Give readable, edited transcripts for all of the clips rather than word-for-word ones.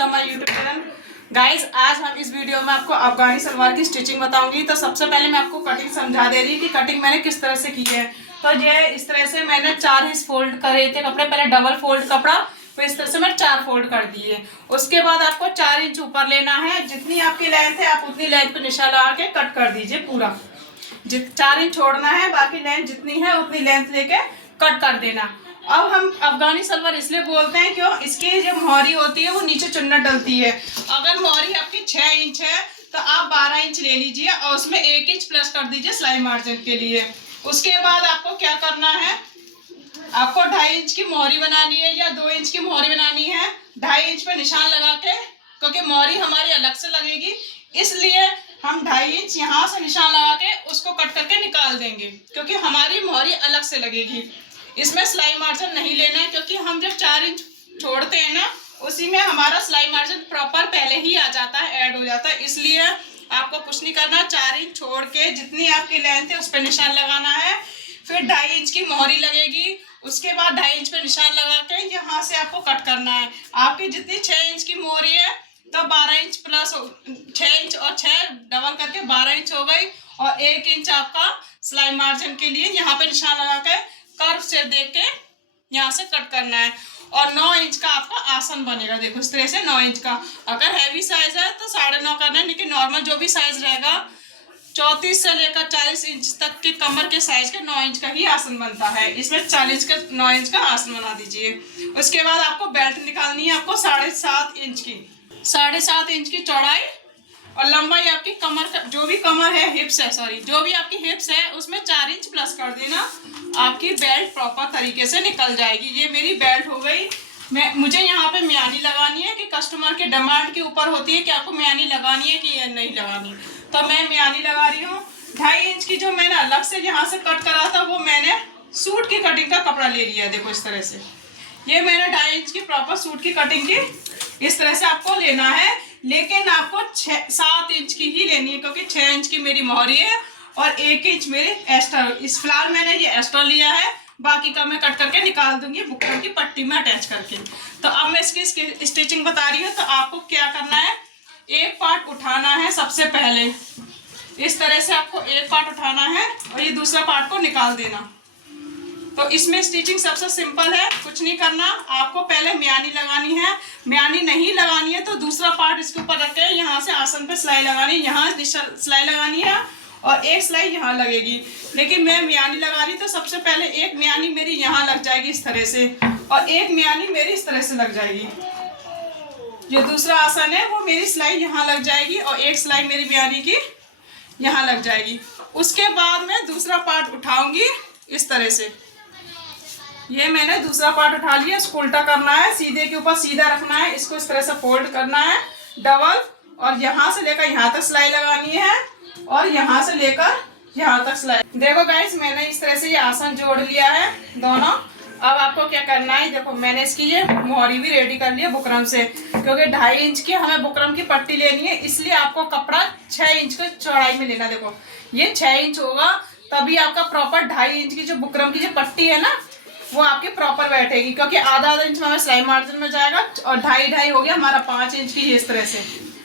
Welcome my YouTube channel. Guys, आज हम इस वीडियो में आपको अफगानी सलवार की स्टिचिंग बताऊंगी। तो सबसे पहले मैं आपको कटिंग समझा दे रही कि कटिंग मैंने किस तरह से की है। तो ये इस तरह से मैंने 4 हिस्से फोल्ड करे थे कपड़े। पहले डबल फोल्ड कपड़ा, तो इस तरह से मैं 4 फोल्ड कर दिए। उसके बाद आपको 4 इंच ऊपर लेना है। जितनी आपकी लेंथ है आप उतनी लेंथ पे निशान लगा के कट कर दीजिए पूरा। 4 इंच छोड़ना है, बाकी लेंथ जितनी है उतनी लेंथ लेके कट कर देना। अब हम अफगानी सलवार इसलिए बोलते हैं क्यों, इसकी जो मोहरी होती है वो नीचे चुन्नट डलती है। अगर मोहरी आपकी 6 इंच है तो आप 12 इंच ले लीजिए और उसमें 1 इंच प्लस कर दीजिए सिलाई मार्जिन के लिए। उसके बाद आपको क्या करना है, आपको 2.5 इंच की मोहरी बनानी है या 2 इंच की मोहरी बनानी है। 2.5 इंच पे निशान लगा के, क्योंकि मोहरी हमारी अलग से लगेगी, इसलिए हम 2.5 इंच यहाँ से निशान लगा के उसको कट करके निकाल देंगे, क्योंकि हमारी मोहरी अलग से लगेगी। इसमें सिलाई मार्जिन नहीं लेना है, क्योंकि हम जब 4 इंच छोड़ते हैं ना, उसी में हमारा सिलाई मार्जिन प्रॉपर पहले ही आ जाता है, ऐड हो जाता है। इसलिए आपको कुछ नहीं करना, 4 इंच छोड़ के जितनी आपकी लेंथ है उस पर निशान लगाना है। फिर 2.5 इंच की मोहरी लगेगी, उसके बाद 2.5 इंच पे निशान लगा के यहाँ से आपको कट करना है। आपकी जितनी 6 इंच की मोहरी है तो 12 इंच प्लस 6 इंच और 6 डबल करके 12 इंच हो गई, और 1 इंच आपका सिलाई मार्जिन के लिए यहाँ पे निशान लगा के कर्व से देख के यहाँ से कट करना है। और 9 इंच का आपका आसन बनेगा। देखो इस तरह से 9 इंच का। अगर हैवी साइज है तो 9.5 करना है, लेकिन नॉर्मल जो भी साइज रहेगा 34 से लेकर 40 इंच तक के कमर के साइज के 9 इंच का ही आसन बनता है। इसमें 40 का 9 इंच का आसन बना दीजिए। उसके बाद आपको बेल्ट निकालनी है, आपको 7.5 इंच की, 7.5 इंच की चौड़ाई और लंबाई आपकी कमर का, जो भी कमर है, हिप्स है, सॉरी, जो भी आपकी हिप्स है उसमें 4 इंच प्लस कर देना। आपकी बेल्ट प्रॉपर तरीके से निकल जाएगी। ये मेरी बेल्ट हो गई। मुझे यहाँ पे म्यानी लगानी है कि कस्टमर के डिमांड के ऊपर होती है कि आपको म्यानी लगानी है कि ये नहीं लगानी, तो मैं म्यानी लगा रही हूँ। 2.5 इंच की जो मैंने अलग से यहाँ से कट करा था वो मैंने सूट की कटिंग का कपड़ा ले लिया है। देखो इस तरह से, ये मैंने 2.5 इंच की प्रॉपर सूट की कटिंग की इस तरह से आपको लेना है। लेकिन आपको 7 इंच की ही लेनी है, क्योंकि 6 इंच की मेरी मोहरी है और 1 इंच मेरी एक्स्ट्रा। इस फिलहाल मैंने ये एक्स्ट्रा लिया है, बाकी का मैं कट करके निकाल दूंगी बुकरम की पट्टी में अटैच करके। तो अब मैं इसकी स्टिचिंग बता रही हूँ। तो आपको क्या करना है, एक पार्ट उठाना है सबसे पहले। इस तरह से आपको एक पार्ट उठाना है और ये दूसरा पार्ट को निकाल देना। तो इसमें स्टिचिंग सबसे सिंपल है, कुछ नहीं करना। आपको पहले म्यानी लगानी है। म्यानी नहीं लगानी है तो दूसरा पार्ट इसके ऊपर रख के यहाँ से आसन पे सिलाई लगानी है, यहाँ सिलाई लगानी है और एक सिलाई यहाँ लगेगी। लेकिन मैं म्यानी लगा रही तो सबसे पहले एक म्यानी मेरी यहाँ लग जाएगी इस तरह से, और एक म्यानी मेरी इस तरह से लग जाएगी। जो दूसरा आसन है वो मेरी सिलाई यहाँ लग जाएगी और एक सिलाई मेरी म्यानी की यहाँ लग जाएगी। उसके बाद मैं दूसरा पार्ट उठाऊंगी इस तरह से। ये मैंने दूसरा पार्ट उठा लिया। इसको उल्टा करना है, सीधे के ऊपर सीधा रखना है, इसको इस तरह से फोल्ड करना है डबल, और यहाँ से लेकर यहाँ तक सिलाई लगानी है और यहाँ से लेकर यहाँ तक सिलाई। देखो गाइस, मैंने इस तरह से ये आसन जोड़ लिया है दोनों। अब आपको क्या करना है, देखो मैंने इसकी ये मोहरी भी रेडी कर लिया बुकरम से, क्योंकि 2.5 इंच की हमें बुकरम की पट्टी लेनी है, इसलिए आपको कपड़ा 6 इंच की चौड़ाई में लेना। देखो ये 6 इंच होगा, तभी आपका प्रॉपर 2.5 इंच की जो बुकरम की जो पट्टी है ना वो आपकी प्रॉपर बैठेगी, क्योंकि आधा इंच में हमें सिलाई मार्जिन में जाएगा और 2.5 हो गया हमारा 5 इंच की इस तरह से।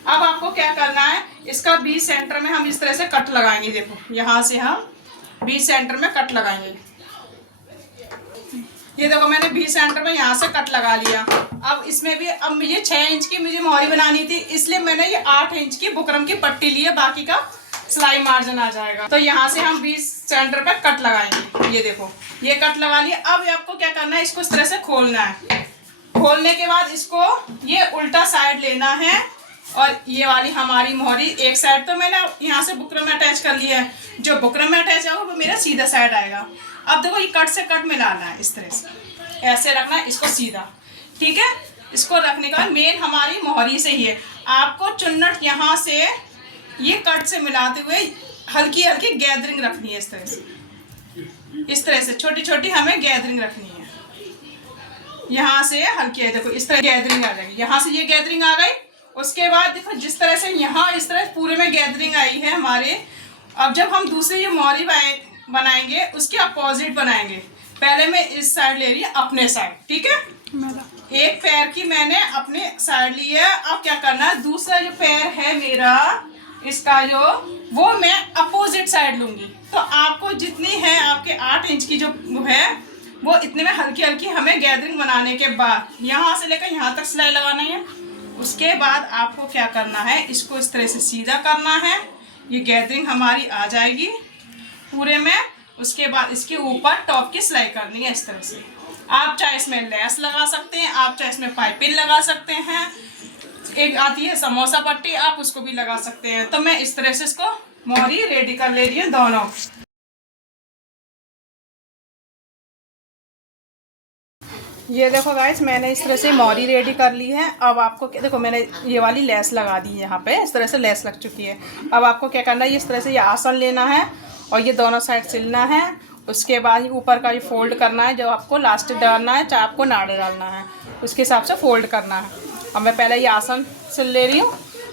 अब आपको क्या करना है, इसका बीच सेंटर में हम इस तरह से कट लगाएंगे। देखो यहाँ से हम बीच सेंटर में कट लगाएंगे। ये देखो मैंने बीच सेंटर में यहाँ से कट लगा लिया। अब इसमें भी, अब ये 6 इंच की मुझे मोहरी बनानी थी, इसलिए मैंने ये 8 इंच की बुकरम की पट्टी ली है, बाकी का सिलाई मार्जिन आ जाएगा। तो यहाँ से हम बीच सेंटर पे कट लगाएंगे। ये देखो ये कट लगा लिया। अब आपको क्या करना है, इसको इस तरह से खोलना है। खोलने के बाद इसको ये उल्टा साइड लेना है और ये वाली हमारी मोहरी एक साइड तो मैंने यहाँ से बुकरम में अटैच कर लिया है, जो बुकरम में अटैच होगा वो मेरा सीधा साइड आएगा। अब देखो ये कट से कट मिलाना है, इस तरह से ऐसे रखना है इसको सीधा, ठीक है। इसको रखने के बाद मेन हमारी मोहरी से ही है। आपको चुन्नट यहाँ से ये कट से मिलाते हुए हल्की हल्की गैदरिंग रखनी है, इस तरह से छोटी छोटी हमें गैदरिंग रखनी है। यहाँ से हल्की है, देखो इस तरह गैदरिंग आ जाएगी। यहाँ से ये गैदरिंग आ गई। उसके बाद देखो जिस तरह से यहाँ इस तरह पूरे में गैदरिंग आई है हमारे। अब जब हम दूसरी ये मोहरी बनाएंगे उसके अपोजिट बनाएंगे। पहले मैं इस साइड ले रही हूँ अपने साइड, ठीक है। एक पैर की मैंने अपने साइड ली है। अब क्या करना है, दूसरा जो पैर है मेरा इसका जो, वो मैं अपोजिट साइड लूंगी। तो आपको जितनी है आपके 8 इंच की जो है वो इतने में हल्की हल्की हमें गैदरिंग बनाने के बाद यहाँ से लेकर यहाँ तक सिलाई लगाना है। उसके बाद आपको क्या करना है, इसको इस तरह से सीधा करना है, ये गैदरिंग हमारी आ जाएगी पूरे में। उसके बाद इसके ऊपर टॉप की सिलाई करनी है इस तरह से। आप चाहे इसमें लेस लगा सकते हैं, आप चाहे इसमें पाइपिंग लगा सकते हैं, एक आती है समोसा पट्टी, आप उसको भी लगा सकते हैं। तो मैं इस तरह से इसको मोहरी रेडी कर ले रही हूँ दोनों। ये देखो गाइस, मैंने इस तरह से मोहरी रेडी कर ली है। अब आपको देखो मैंने ये वाली लेस लगा दी है, यहाँ पे इस तरह से लेस लग चुकी है। अब आपको क्या करना है, इस तरह से ये आसन लेना है और ये दोनों साइड सिलना है। उसके बाद ऊपर का ये फोल्ड करना है, जो आपको लास्ट डालना है चाहे आपको नाड़े डालना है उसके हिसाब से फोल्ड करना है। अब मैं पहले ये आसन सिल ले रही हूँ,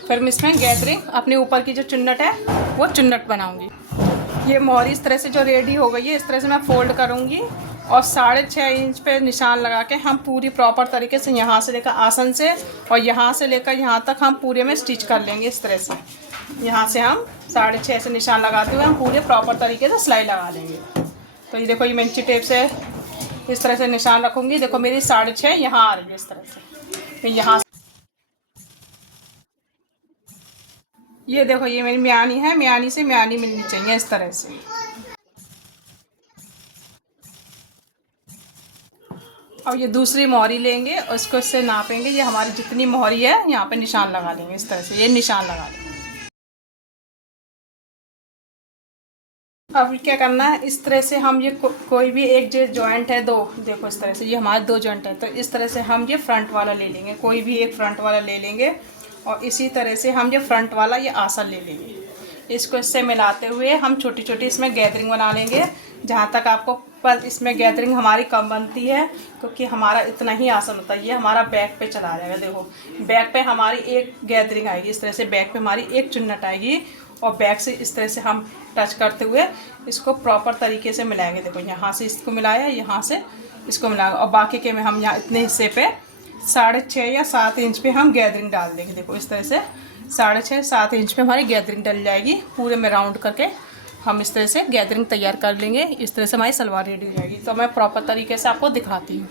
फिर मैं इसमें गैदरिंग अपने ऊपर की जो चुन्नट है वो चुन्नट बनाऊँगी। ये मोहरी इस तरह से जो रेडी हो गई है, इस तरह से मैं फोल्ड करूँगी और 6.5 इंच पे निशान लगा के हम पूरी प्रॉपर तरीके से यहाँ से लेकर आसन से और यहाँ से लेकर यहाँ तक हम पूरे में स्टिच कर लेंगे। इस तरह से यहाँ से हम 6.5 से निशान लगाते हुए हम पूरे प्रॉपर तरीके से सिलाई लगा लेंगे। तो ये देखो, ये मैं इंची टेप से इस तरह से निशान रखूँगी। देखो मेरी 6.5 यहाँ आ रही है इस तरह से। फिर यहाँ ये देखो, ये मेरी म्यानी है, म्यानी से म्यानी मिलनी चाहिए इस तरह से। अब ये दूसरी मोहरी लेंगे, उसको इससे नापेंगे। ये हमारी जितनी मोहरी है यहाँ पे निशान लगा लेंगे इस तरह से, ये निशान लगा लेंगे। अब क्या करना है, इस तरह से हम ये कोई भी एक जो जॉइंट है, दो देखो इस तरह से ये हमारे 2 जॉइंट है, तो इस तरह से हम ये फ्रंट वाला ले लेंगे, कोई भी एक फ्रंट वाला ले लेंगे और इसी तरह से हम ये फ्रंट वाला ये आसन ले लेंगे। इसको इससे मिलाते हुए हम छोटी छोटी इसमें गैदरिंग बना लेंगे। जहाँ तक आपको पर इसमें गैदरिंग हमारी कम बनती है क्योंकि हमारा इतना ही आसन होता है। ये हमारा बैक पे चला जाएगा। देखो बैक पे हमारी एक गैदरिंग आएगी इस तरह से, बैक पे हमारी एक चुन्नट आएगी और बैक से इस तरह से हम टच करते हुए इसको प्रॉपर तरीके से मिलाएंगे। देखो यहाँ से इसको मिलाया, यहाँ से इसको मिलाएंगे और बाकी के में हम यहाँ इतने हिस्से पे 6.5 या 7 इंच पे हम गैदरिंग डाल देंगे। देखो इस तरह से 6.5 7 इंच पे हमारी गैदरिंग डल जाएगी। पूरे में राउंड करके हम इस तरह से गैदरिंग तैयार कर लेंगे। इस तरह से हमारी सलवार रेडी हो जाएगी। तो मैं प्रॉपर तरीके से आपको दिखाती हूँ।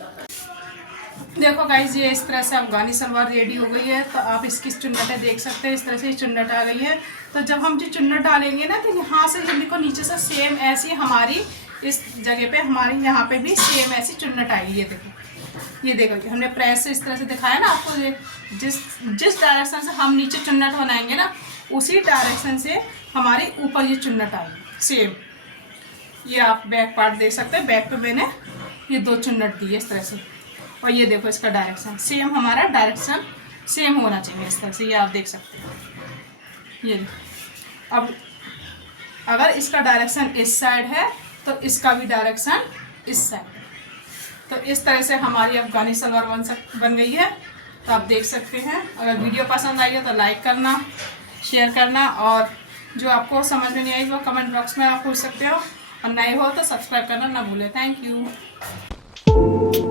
देखो गाइज, ये इस तरह से अफगानी सलवार रेडी हो गई है। तो आप इसकी चुन्नटें देख सकते हैं, इस तरह से चुन्नट आ गई है। तो जब हम जो चुन्नट डालेंगे ना, तो यहाँ से जब देखो नीचे से सेम ऐसी हमारी इस जगह पे हमारी यहाँ पे भी सेम ऐसी चुन्नट आएगी। ये देखो हमने प्रेस से इस तरह से दिखाया ना आपको। ये जिस डायरेक्शन से हम नीचे चुन्नट बनाएंगे ना, उसी डायरेक्शन से हमारे ऊपर ये चुन्नट आएगी सेम। ये आप बैक पार्ट देख सकते हैं, बैक पे मैंने ये 2 चुन्नट दी है इस तरह से। और ये देखो इसका डायरेक्शन सेम, हमारा डायरेक्शन सेम होना चाहिए इस तरह से। ये आप देख सकते हैं। ये अब अगर इसका डायरेक्शन इस साइड है तो इसका भी डायरेक्शन इस साइड। तो इस तरह से हमारी अफगानी सलवार बन गई है। तो आप देख सकते हैं। अगर वीडियो पसंद आई है तो लाइक करना, शेयर करना और जो आपको समझ में नहीं आई वो कमेंट बॉक्स में आप पूछ सकते हो और नए हो तो सब्सक्राइब करना ना भूलें। Thank you.